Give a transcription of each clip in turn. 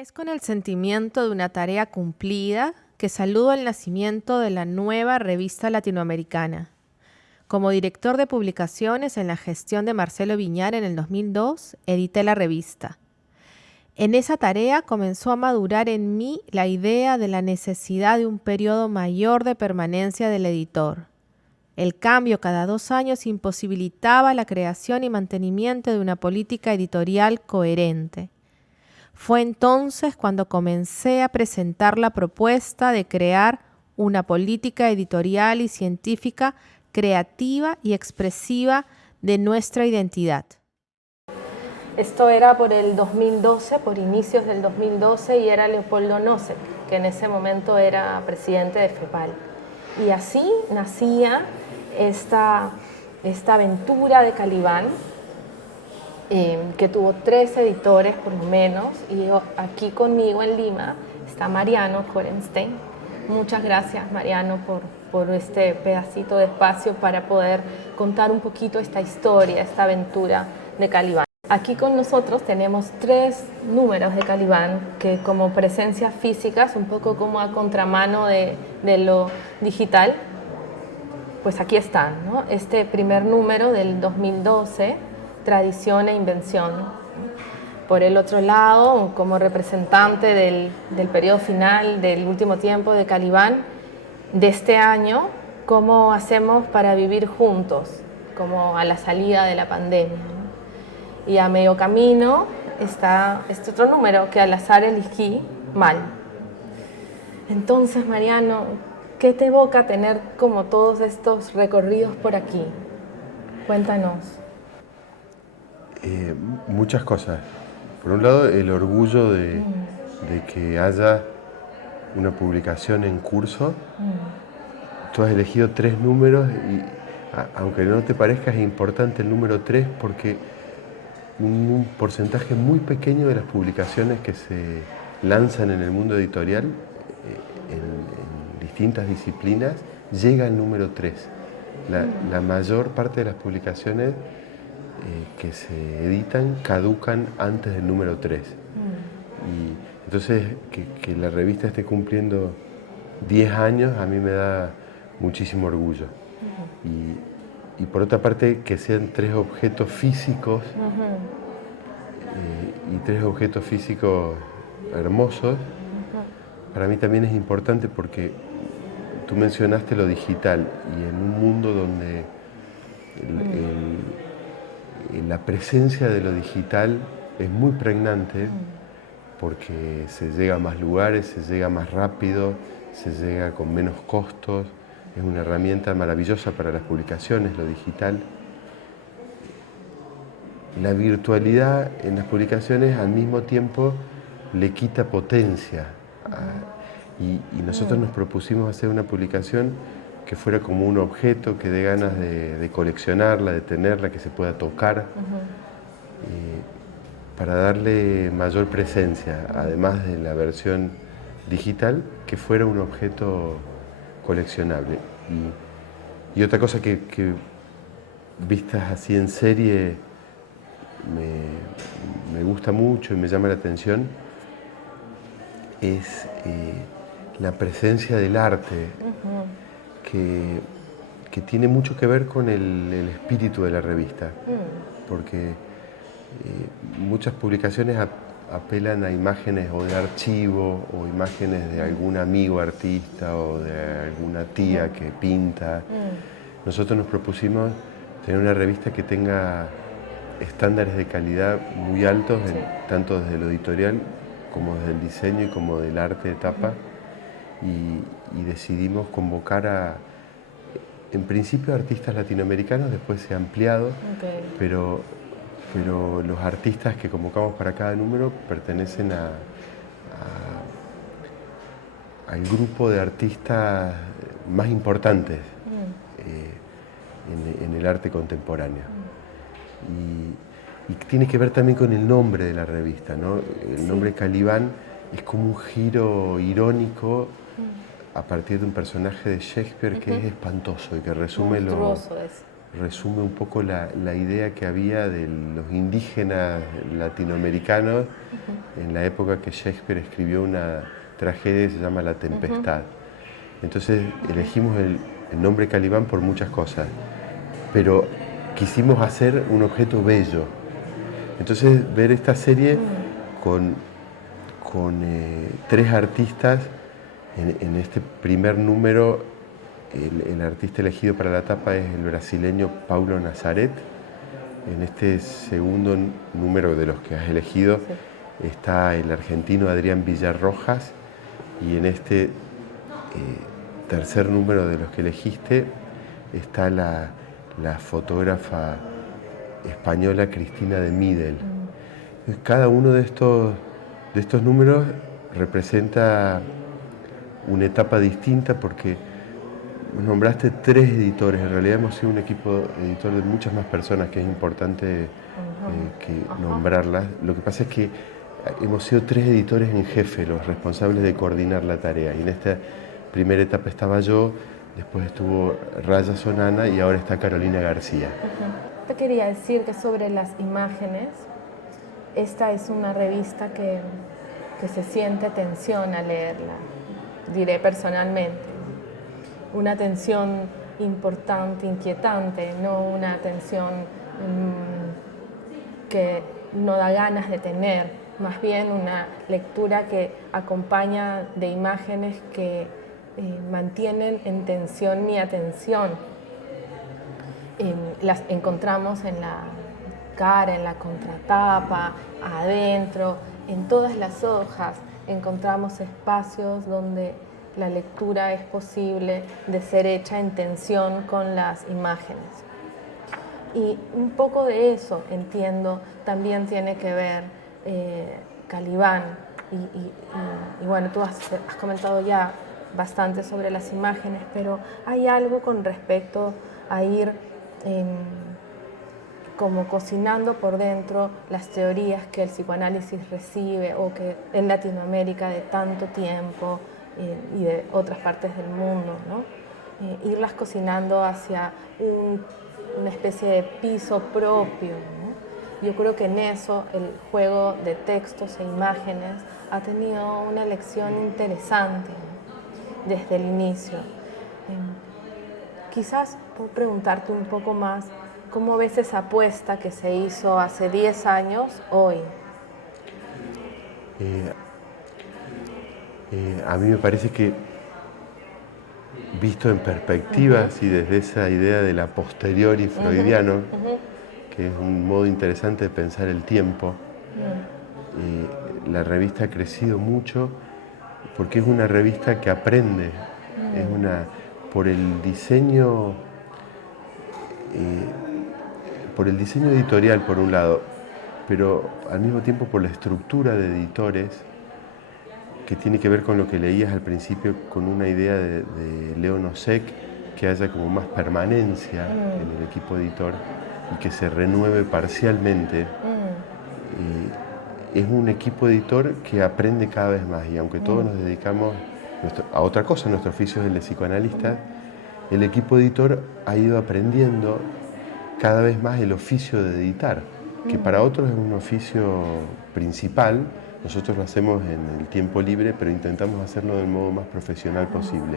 Es con el sentimiento de una tarea cumplida que saludo el nacimiento de la nueva revista latinoamericana. Como director de publicaciones en la gestión de Marcelo Viñar en el 2002, edité la revista. En esa tarea comenzó a madurar en mí la idea de la necesidad de un periodo mayor de permanencia del editor. El cambio cada 2 años imposibilitaba la creación y mantenimiento de una política editorial coherente. Fue entonces cuando comencé a presentar la propuesta de crear una política editorial y científica creativa y expresiva de nuestra identidad. Esto era por el 2012, por inicios del 2012, y era Leopoldo Nosek, que en ese momento era presidente de FEPAL. Y así nacía esta aventura de Calibán, que tuvo 3 editores por lo menos, y aquí conmigo en Lima está Mariano Korenstein. Muchas gracias, Mariano, por este pedacito de espacio para poder contar un poquito esta historia, esta aventura de Calibán. Aquí con nosotros tenemos 3 números de Calibán que como presencias físicas, un poco como a contramano de lo digital, pues aquí están, ¿no? Este primer número del 2012, Tradición e Invención. Por el otro lado, como representante del periodo final, del último tiempo de Calibán, de este año, ¿cómo hacemos para vivir juntos? Como a la salida de la pandemia, ¿no? Y a medio camino está este otro número que al azar elegí, Mal. Entonces, Mariano, ¿qué te evoca tener como todos estos recorridos por aquí? Cuéntanos. Muchas cosas. Por un lado, el orgullo de que haya una publicación en curso. Tú has elegido 3 números y, aunque no te parezca, es importante el número 3 porque un porcentaje muy pequeño de las publicaciones que se lanzan en el mundo editorial, en distintas disciplinas, llega al número 3. La mayor parte de las publicaciones que se editan caducan antes del número 3. Y entonces que la revista esté cumpliendo 10 años a mí me da muchísimo orgullo. Y por otra parte que sean 3 objetos físicos y 3 objetos físicos hermosos, para mí también es importante porque tú mencionaste lo digital y en un mundo donde la presencia de lo digital es muy pregnante porque se llega a más lugares, se llega más rápido, se llega con menos costos, es una herramienta maravillosa para las publicaciones, lo digital. La virtualidad en las publicaciones al mismo tiempo le quita potencia y nosotros nos propusimos hacer una publicación que fuera como un objeto, que dé ganas de coleccionarla, de tenerla, que se pueda tocar, para darle mayor presencia, además de la versión digital, que fuera un objeto coleccionable. Y otra cosa que vistas así en serie me gusta mucho y me llama la atención es la presencia del arte, que tiene mucho que ver con el espíritu de la revista, porque muchas publicaciones apelan a imágenes o de archivo o imágenes de algún amigo artista o de alguna tía que pinta. Nosotros nos propusimos tener una revista que tenga estándares de calidad muy altos, tanto desde lo editorial como desde el diseño y como del arte de tapa, y decidimos convocar en principio artistas latinoamericanos, después se ha ampliado, pero los artistas que convocamos para cada número pertenecen al grupo de artistas más importantes en el arte contemporáneo. Y tiene que ver también con el nombre de la revista, ¿no? El nombre Calibán es como un giro irónico a partir de un personaje de Shakespeare que es espantoso y que resume resume un poco la idea que había de los indígenas latinoamericanos en la época que Shakespeare escribió una tragedia que se llama La Tempestad. Entonces elegimos el nombre Calibán por muchas cosas, pero quisimos hacer un objeto bello. Entonces ver esta serie con 3 artistas, en este primer número el artista elegido para la tapa es el brasileño Paulo Nazaret. En este segundo número de los que has elegido está el argentino Adrián Villarrojas, y en este tercer número de los que elegiste está la fotógrafa española Cristina de Midel. Cada uno de estos números representa una etapa distinta, porque nombraste 3 editores. En realidad hemos sido un equipo editor de muchas más personas, que es importante que nombrarlas. Lo que pasa es que hemos sido 3 editores en jefe, los responsables de coordinar la tarea. Y en esta primera etapa estaba yo, después estuvo Raya Sonana y ahora está Carolina García. Te quería decir que sobre las imágenes, esta es una revista que se siente tensión al leerla, diré personalmente. Una tensión importante, inquietante, no una tensión que no da ganas de tener, más bien una lectura que acompaña de imágenes que mantienen en tensión mi atención. Las encontramos en la cara, en la contratapa, adentro, en todas las hojas encontramos espacios donde la lectura es posible de ser hecha en tensión con las imágenes. Y un poco de eso, entiendo, también tiene que ver Calibán. Y bueno, tú has comentado ya bastante sobre las imágenes, pero hay algo con respecto a ir como cocinando por dentro las teorías que el psicoanálisis recibe, o que en Latinoamérica de tanto tiempo y de otras partes del mundo, ¿no? Irlas cocinando hacia una especie de piso propio, ¿no? Yo creo que en eso el juego de textos e imágenes ha tenido una lección interesante, ¿no? Desde el inicio. Quizás por preguntarte un poco más, ¿cómo ves esa apuesta que se hizo hace 10 años hoy? A mí me parece que, visto en perspectiva, y desde esa idea de la posteriori freudiano, que es un modo interesante de pensar el tiempo, la revista ha crecido mucho porque es una revista que aprende, por el diseño editorial por un lado, pero al mismo tiempo por la estructura de editores, que tiene que ver con lo que leías al principio, con una idea de Leon Osek, que haya como más permanencia en el equipo editor y que se renueve parcialmente. Es un equipo editor que aprende cada vez más, y aunque todos nos dedicamos a otra cosa, nuestro oficio es el de psicoanalista, el equipo editor ha ido aprendiendo cada vez más el oficio de editar, que para otros es un oficio principal. Nosotros lo hacemos en el tiempo libre, pero intentamos hacerlo del modo más profesional posible.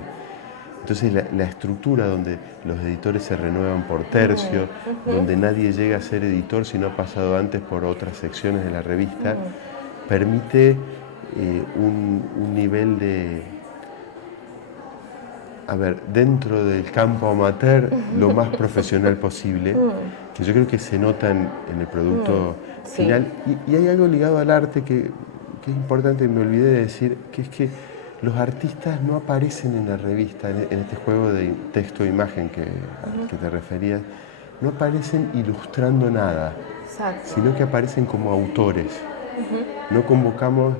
Entonces la estructura donde los editores se renuevan por tercio, donde nadie llega a ser editor si no ha pasado antes por otras secciones de la revista, permite un nivel de, dentro del campo amateur, lo más profesional posible, que yo creo que se nota en el producto final. Y hay algo ligado al arte que es importante, me olvidé de decir, que es que los artistas no aparecen en la revista, en este juego de texto-imagen al que te referías, no aparecen ilustrando nada, sino que aparecen como autores. No convocamos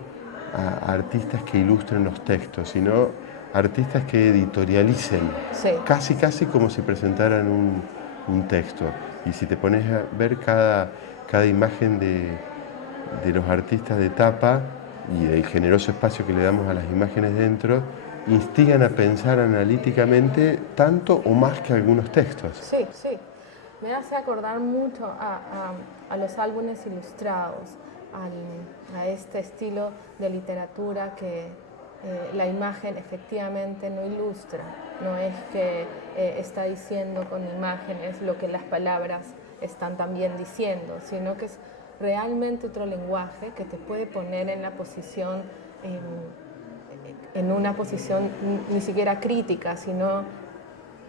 a artistas que ilustren los textos, sino artistas que editorialicen, casi como si presentaran un texto. Y si te pones a ver cada imagen de los artistas de tapa y del generoso espacio que le damos a las imágenes dentro, instigan a pensar analíticamente tanto o más que algunos textos. Sí. me hace acordar mucho a los álbumes ilustrados, a este estilo de literatura que la imagen efectivamente no ilustra, no es que está diciendo con imágenes lo que las palabras están también diciendo, sino que es realmente otro lenguaje que te puede poner en la posición, en una posición ni siquiera crítica, sino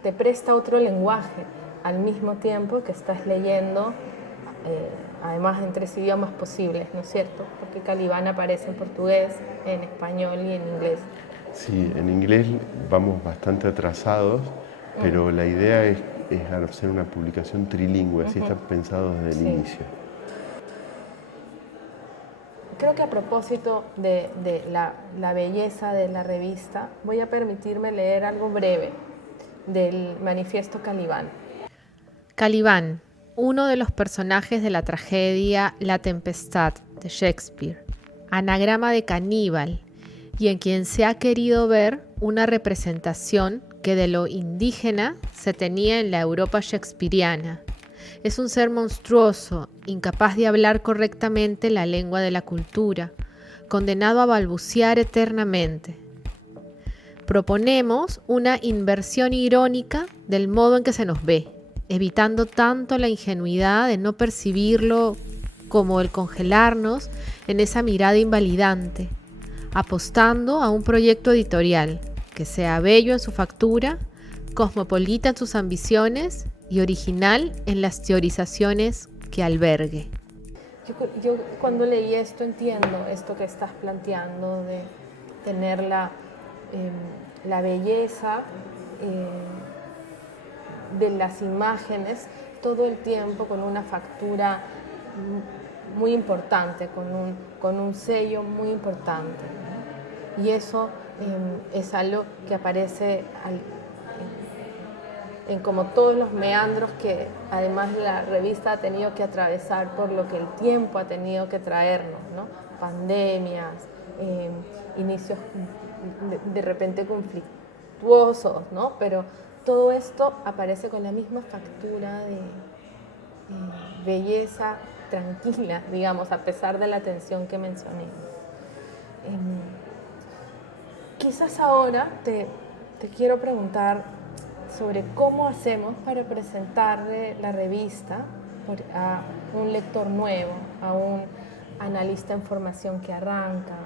te presta otro lenguaje al mismo tiempo que estás leyendo, además en 3 idiomas posibles, ¿no es cierto? Porque Calibán aparece en portugués, en español y en inglés. Sí, en inglés vamos bastante atrasados, pero la idea es hacer una publicación trilingüe, así está pensado desde el inicio. Creo que a propósito de la belleza de la revista, voy a permitirme leer algo breve del manifiesto Calibán. Calibán, uno de los personajes de la tragedia La Tempestad de Shakespeare, anagrama de caníbal, y en quien se ha querido ver una representación que de lo indígena se tenía en la Europa shakespeariana. Es un ser monstruoso, incapaz de hablar correctamente la lengua de la cultura, condenado a balbucear eternamente. Proponemos una inversión irónica del modo en que se nos ve, evitando tanto la ingenuidad de no percibirlo como el congelarnos en esa mirada invalidante, apostando a un proyecto editorial que sea bello en su factura, cosmopolita en sus ambiciones y original en las teorizaciones que albergue. Yo cuando leí esto entiendo esto que estás planteando de tener la belleza de las imágenes todo el tiempo con una factura muy importante, con un sello muy importante. Y eso es algo que aparece en como todos los meandros que además la revista ha tenido que atravesar por lo que el tiempo ha tenido que traernos, ¿no? Pandemias, inicios de repente conflictuosos, ¿no? Pero todo esto aparece con la misma factura de belleza tranquila, digamos, a pesar de la tensión que mencioné. Quizás ahora te quiero preguntar sobre cómo hacemos para presentarle la revista a un lector nuevo, a un analista en formación que arranca,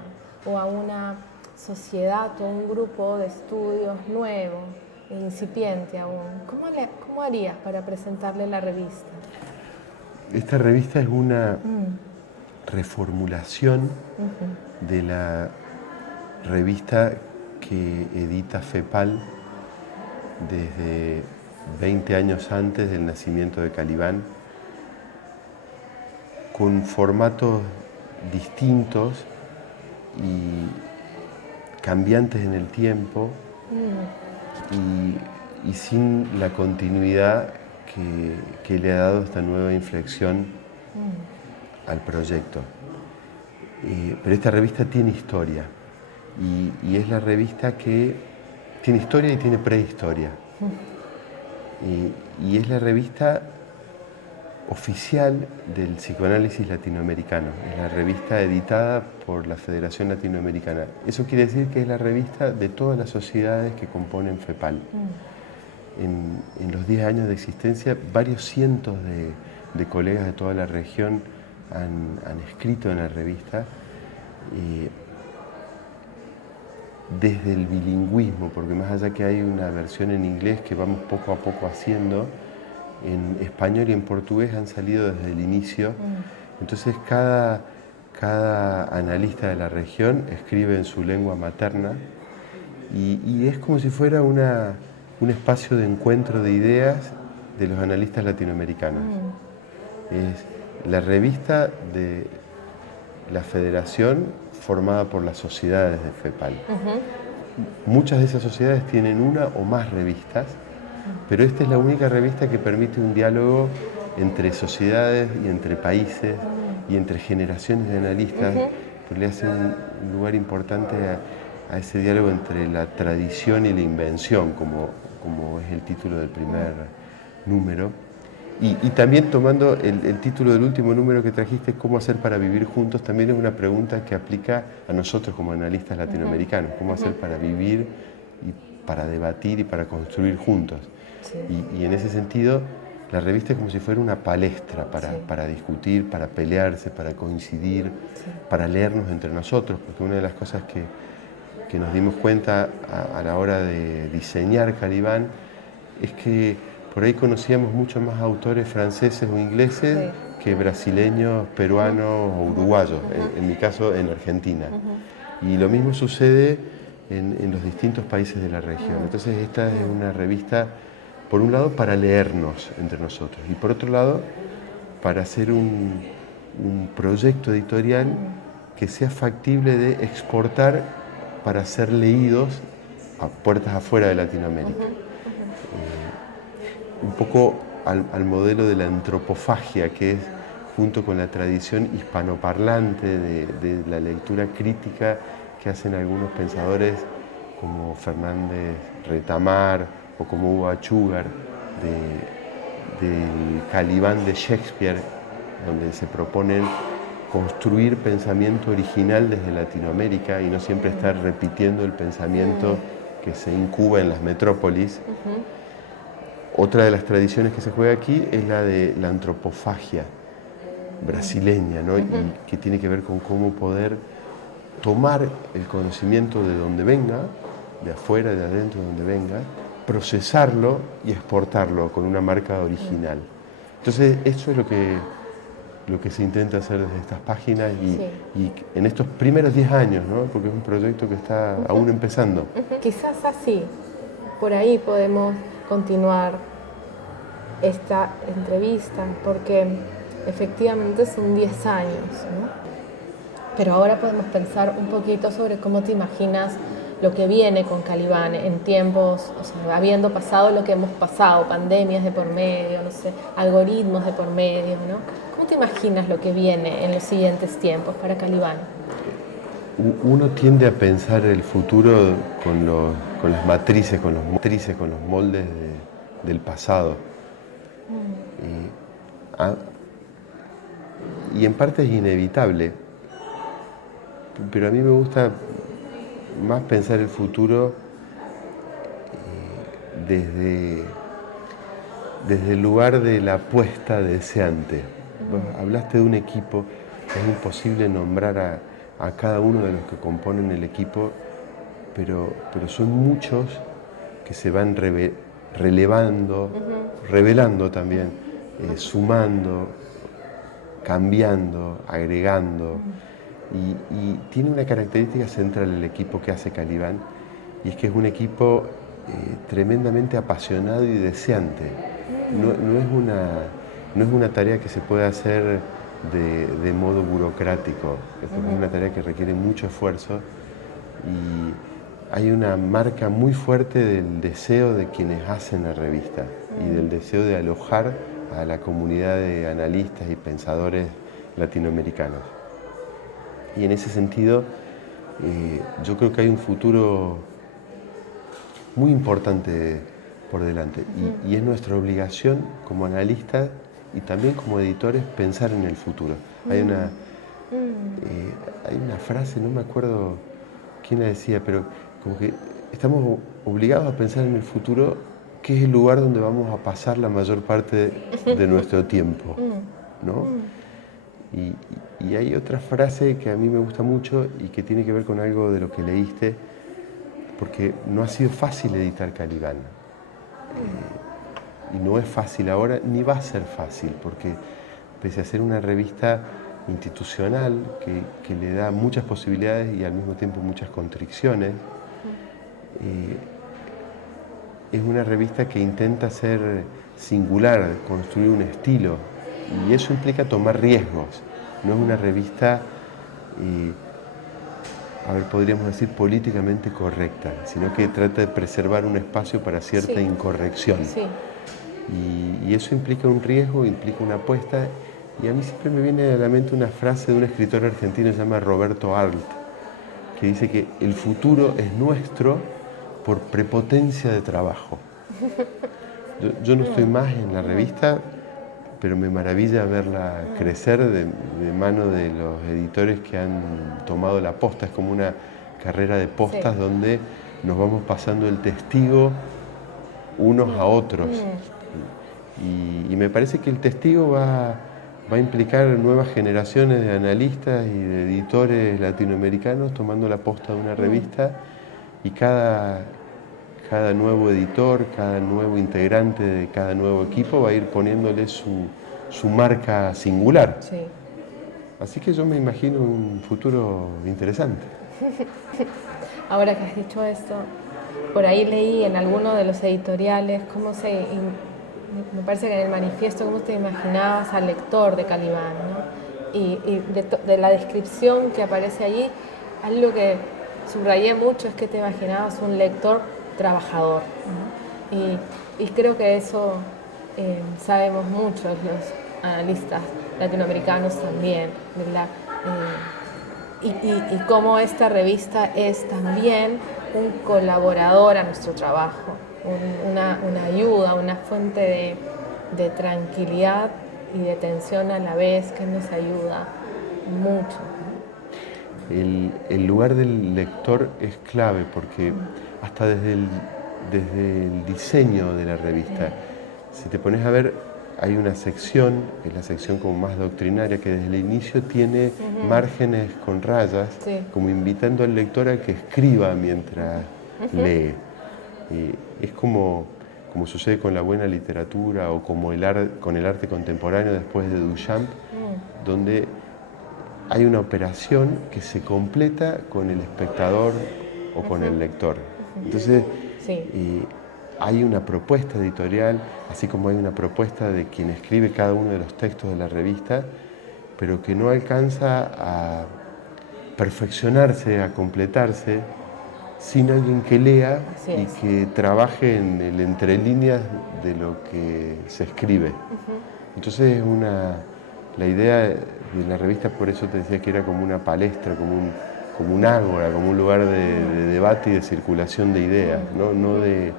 o a una sociedad o un grupo de estudios nuevo, incipiente aún. ¿Cómo harías para presentarle la revista? Esta revista es una reformulación de la revista que edita FEPAL desde 20 años antes del nacimiento de Calibán, con formatos distintos y cambiantes en el tiempo y sin la continuidad que le ha dado esta nueva inflexión al proyecto. Pero esta revista tiene historia y es la revista que tiene historia y tiene prehistoria. Y es la revista oficial del psicoanálisis latinoamericano. Es la revista editada por la Federación Latinoamericana. Eso quiere decir que es la revista de todas las sociedades que componen FEPAL. En los 10 años de existencia, varios cientos de colegas de toda la región han escrito en la revista. Desde el bilingüismo, porque más allá que hay una versión en inglés que vamos poco a poco haciendo, en español y en portugués han salido desde el inicio. Entonces cada analista de la región escribe en su lengua materna y es como si fuera un espacio de encuentro de ideas de los analistas latinoamericanos. Es la revista de la federación formada por las sociedades de FEPAL. Muchas de esas sociedades tienen una o más revistas, pero esta es la única revista que permite un diálogo entre sociedades y entre países y entre generaciones de analistas, que le hace un lugar importante a ese diálogo entre la tradición y la invención, como es el título del primer número. Y también tomando el título del último número que trajiste, ¿cómo hacer para vivir juntos? También es una pregunta que aplica a nosotros como analistas latinoamericanos. ¿Cómo hacer para vivir y para debatir y para construir juntos? Sí. Y en ese sentido, la revista es como si fuera una palestra Sí. para discutir, para pelearse, para coincidir, Sí. para leernos entre nosotros, porque una de las cosas que nos dimos cuenta a la hora de diseñar Calibán es que por ahí conocíamos mucho más autores franceses o ingleses Sí. que brasileños, peruanos o uruguayos, en mi caso en Argentina. Y lo mismo sucede en los distintos países de la región. Entonces esta es una revista, por un lado, para leernos entre nosotros y por otro lado, para hacer un proyecto editorial que sea factible de exportar para ser leídos a puertas afuera de Latinoamérica. Un poco al modelo de la antropofagia, que es junto con la tradición hispanoparlante de la lectura crítica que hacen algunos pensadores como Fernández Retamar o como Hugo Achúcar, del Calibán de Shakespeare, donde se proponen construir pensamiento original desde Latinoamérica y no siempre estar repitiendo el pensamiento que se incuba en las metrópolis. Otra de las tradiciones que se juega aquí es la de la antropofagia brasileña, ¿no? Y que tiene que ver con cómo poder tomar el conocimiento de donde venga, de afuera, de adentro, de donde venga, procesarlo y exportarlo con una marca original. Entonces, eso es lo que se intenta hacer desde estas páginas y en estos primeros 10 años, ¿no? Porque es un proyecto que está aún empezando. Quizás así, por ahí podemos continuar esta entrevista, porque efectivamente son 10 años, ¿no? Pero ahora podemos pensar un poquito sobre cómo te imaginas lo que viene con Calibán en tiempos, o sea, habiendo pasado lo que hemos pasado, pandemias de por medio, no sé, algoritmos de por medio, ¿no? ¿Cómo te imaginas lo que viene en los siguientes tiempos para Calibán? Uno tiende a pensar el futuro con las matrices, con los moldes del pasado. Y en parte es inevitable, pero a mí me gusta más pensar el futuro desde el lugar de la apuesta deseante. Vos hablaste de un equipo, es imposible nombrar a cada uno de los que componen el equipo, pero son muchos que se van relevando, revelando también, sumando, cambiando, agregando. Y tiene una característica central el equipo que hace Calibán, y es que es un equipo tremendamente apasionado y deseante. No es una tarea que se puede hacer de modo burocrático, es una tarea que requiere mucho esfuerzo y hay una marca muy fuerte del deseo de quienes hacen la revista y del deseo de alojar a la comunidad de analistas y pensadores latinoamericanos. Y en ese sentido, yo creo que hay un futuro muy importante por delante y es nuestra obligación como analistas y también como editores pensar en el futuro. Hay una frase, no me acuerdo quién la decía, pero como que estamos obligados a pensar en el futuro, que es el lugar donde vamos a pasar la mayor parte de nuestro tiempo, ¿no? Y hay otra frase que a mí me gusta mucho y que tiene que ver con algo de lo que leíste, porque no ha sido fácil editar Calibán. Y no es fácil ahora, ni va a ser fácil, porque pese a ser una revista institucional que le da muchas posibilidades y al mismo tiempo muchas constricciones, es una revista que intenta ser singular, construir un estilo, y eso implica tomar riesgos. No es una revista, podríamos decir, políticamente correcta, sino que trata de preservar un espacio para cierta incorrección. Sí. Y eso implica un riesgo, implica una apuesta, y a mí siempre me viene a la mente una frase de un escritor argentino que se llama Roberto Arlt, que dice que el futuro es nuestro por prepotencia de trabajo. Yo no estoy más en la revista pero me maravilla verla crecer de mano de los editores que han tomado la posta. Es como una carrera de postas donde nos vamos pasando el testigo unos a otros. Y me parece que el testigo va a implicar nuevas generaciones de analistas y de editores latinoamericanos tomando la posta de una revista, y cada nuevo editor, cada nuevo integrante de cada nuevo equipo va a ir poniéndole su marca singular. Sí. Así que yo me imagino un futuro interesante. Ahora que has dicho esto, por ahí leí en alguno de los editoriales me parece que en el manifiesto, cómo te imaginabas al lector de Calibán, ¿no? Y de la descripción que aparece allí, algo que subrayé mucho es que te imaginabas un lector trabajador, ¿no? Y creo que eso sabemos muchos los analistas latinoamericanos también, ¿verdad? Y cómo esta revista es también un colaborador a nuestro trabajo, una ayuda, una fuente de tranquilidad y de tensión a la vez, que nos ayuda mucho. El lugar del lector es clave, porque hasta desde el diseño de la revista, si te pones a ver, hay una sección, que es la sección como más doctrinaria, que desde el inicio tiene márgenes con rayas, como invitando al lector a que escriba mientras lee. Y es como sucede con la buena literatura o como con el arte contemporáneo después de Duchamp, donde hay una operación que se completa con el espectador o con el lector. Entonces, hay una propuesta editorial, así como hay una propuesta de quien escribe cada uno de los textos de la revista, pero que no alcanza a perfeccionarse, a completarse, sin alguien que lea y que trabaje en el entre líneas de lo que se escribe. Entonces la idea de la revista, por eso te decía que era como una palestra, como un ágora, como un lugar de debate y de circulación de ideas, no es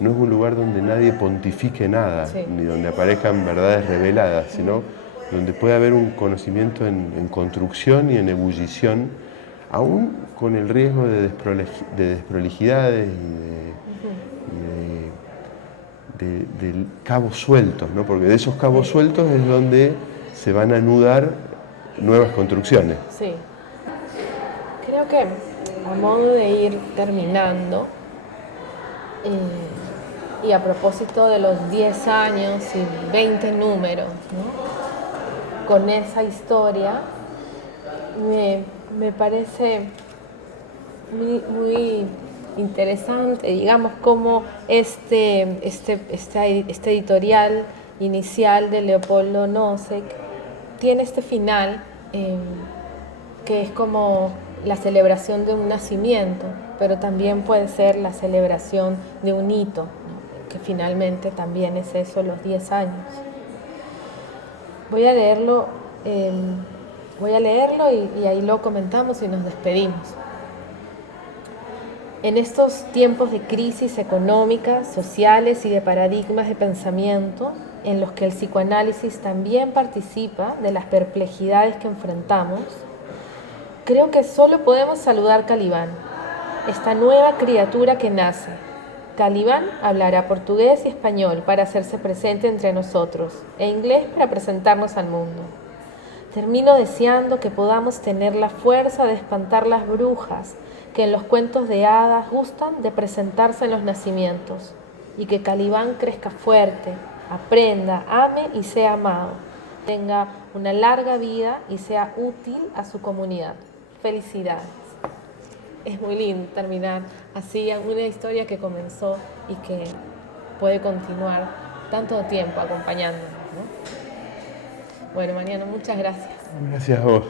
un lugar donde nadie pontifique nada, ni donde aparezcan verdades reveladas, sino donde puede haber un conocimiento en construcción y en ebullición, aún con el riesgo de desprolijidades y de cabos sueltos, ¿no? Porque de esos cabos sueltos es donde se van a anudar nuevas construcciones. Sí. Creo que a modo de ir terminando, y a propósito de los 10 años y 20 números, ¿no? Con esa historia, me parece muy interesante, digamos, cómo este editorial inicial de Leopoldo Nosek tiene este final que es como la celebración de un nacimiento, pero también puede ser la celebración de un hito, ¿no? Que finalmente también es eso, los 10 años. Voy a leerlo y ahí lo comentamos y nos despedimos. En estos tiempos de crisis económicas, sociales y de paradigmas de pensamiento, en los que el psicoanálisis también participa de las perplejidades que enfrentamos, creo que solo podemos saludar Calibán, esta nueva criatura que nace. Calibán hablará portugués y español para hacerse presente entre nosotros, e inglés para presentarnos al mundo. Termino deseando que podamos tener la fuerza de espantar las brujas que en los cuentos de hadas gustan de presentarse en los nacimientos, y que Calibán crezca fuerte, aprenda, ame y sea amado, tenga una larga vida y sea útil a su comunidad. Felicidades. Es muy lindo terminar así una historia que comenzó y que puede continuar tanto tiempo acompañándonos, ¿no? Bueno, Mariano, muchas gracias. Gracias a vos.